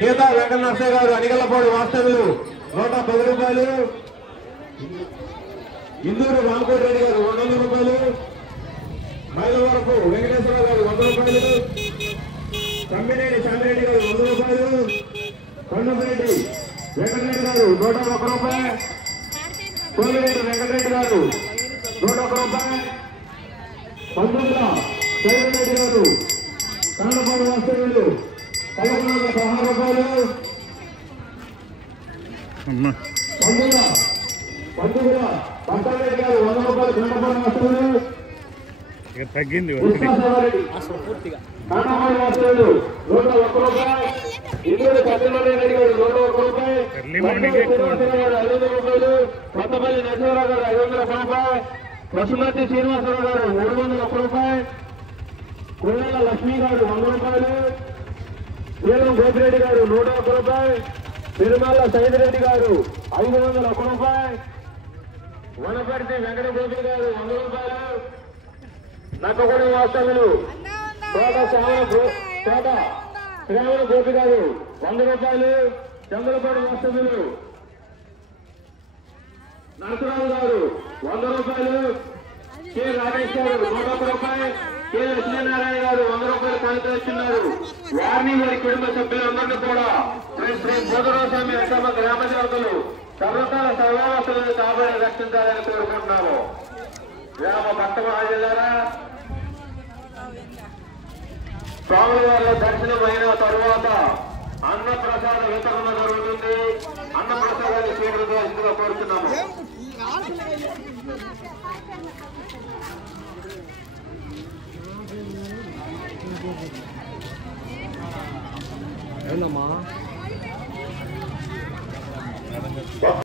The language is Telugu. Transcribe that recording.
గీతా వెంకట నరసయ్య గారు అనిగలపాడు వాస్తవ్యులు 110 రూపాయలు. ఇందూరు రామకోటి రెడ్డి గారు 200 రూపాయలు. మైలవరపు వెంకటేశ్వరరావు గారు 100 రూపాయలు. తమ్మినేని చామిరెడ్డి గారు 100 రూపాయలు. కొండపరెడ్డి వెంకటరెడ్డి గారు 101 రూపాయలు. కోమిరెడ్డి వెంకటరెడ్డి గారు 101 రూపాయలు. పంతొమ్మిది శైలరెడ్డి గారు కన్నడపాడు వాస్తవ్యులు 1116 రూపాయలు. పండుగ బట్టారెడ్డి గారు 100 రూపాయలు కన్నడపాడు వాస్తవ్యులు. తగ్గింది కన్నడపాడు వాస్తవ్యులు 101 రూపాయలు. ఇందూరు సత్యనారాయణ గారు 101 రూపాయలు. 500 రూపాయలు. కొత్తపల్లి నరసింహరావు గారు 500 రూపాయలు. పశుమతి శ్రీనివాసరావు గారు 301 రూపాయలు. కొల్లాల లక్ష్మీ గారు 100 రూపాయలు. నీలం గోపిరెడ్డి గారు 101 రూపాయలు. తిరుమల సైదిరెడ్డి గారు 501 రూపాయలు. వనపర్తి వెంకట గోపి గారు 100 రూపాయలు. నక్కగూడి వాస్తవ్యులు శ్రావణ గోపి గారు 100 రూపాయలు. చంద్రపాడు వాస్తవ్యులు నరసరావు గారు 100 రూపాయలు. కె రాజేష్ గారు 101 రూపాయలు. కె లక్ష్మీనారాయణ గారు 100 రూపాయలు కానుకొస్తున్నారు. వారిని వారి కుటుంబ సభ్యులందరినీ కూడా శ్రీ బోధరాస్వామి అసమ గ్రామ దేవతలు సర్వకాల సర్వావస్థలను కాపాడి రక్షించాలని కోరుకుంటున్నాము. గ్రామ భక్త మహాజనులారా, స్వామి వారి దర్శనం అయిన తరువాత అన్నప్రసాద వితరణ జరుగుతుంది. అన్నప్రసాదాన్ని స్వీకరించవలసిందిగా కోరుతున్నాము. ఏందమ్మా